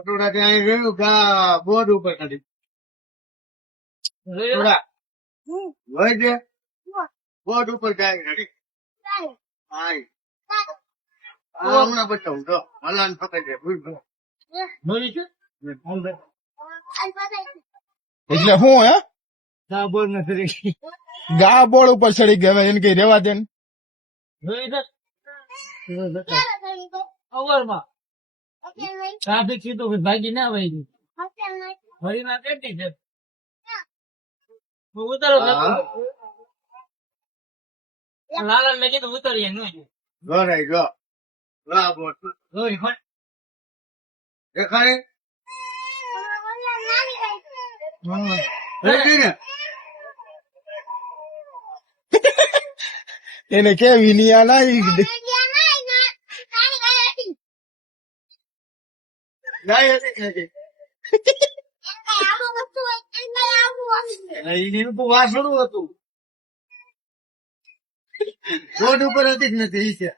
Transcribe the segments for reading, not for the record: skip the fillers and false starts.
પટોળા ત્યાં ગયું ગા બોર્ડ ઉપર કાઢી પટોળા હોય છે બોર્ડ ઉપર જાય કાઢી હાય હમણાં બતાવું તો હલાન પકડી જાય ભૂલ ભૂલ એટલે હું હે ગા બોર્ડ નથી ગા બોર્ડ ઉપર ચડી ગયા એને કઈ રેવા દે ને. અવરમાં ટ્રાફિક સીધું ભાગી ના વહી ફરી ના કેટલી છે ઉતારો લાલા મેં કીધું ઉતરીએ નહીં ગરાઈ ગયો ગા બોર્ડ દેખાડે ને એને કેવી નિયા ના ગાય હતી એનું તો વાસણું હતું બોર્ડ ઉપર હતી જ નથી ઈ છે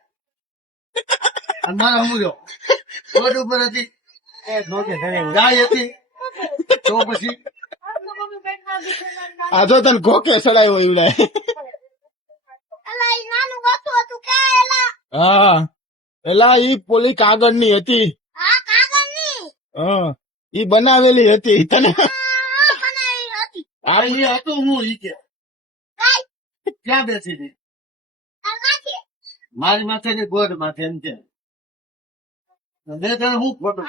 અને મારા સમજો બોર્ડ ઉપર હતી ગાય હતી તો પછી આ જો તને ઘોકે ચડાયો એવું લાય. હા એલા ઈ પોલી કાગળ ની હતી. હા ઈ બનાવેલી હતી તને આ ઈ હતું હું ઈ કે ક્યાં બેસી હતી મારી માથે ની ગોડ માથે એમ છે મેં તને હું ખોટું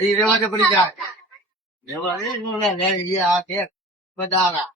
એ રેવા દે પડી જાય રેવા દે આ કે બદારા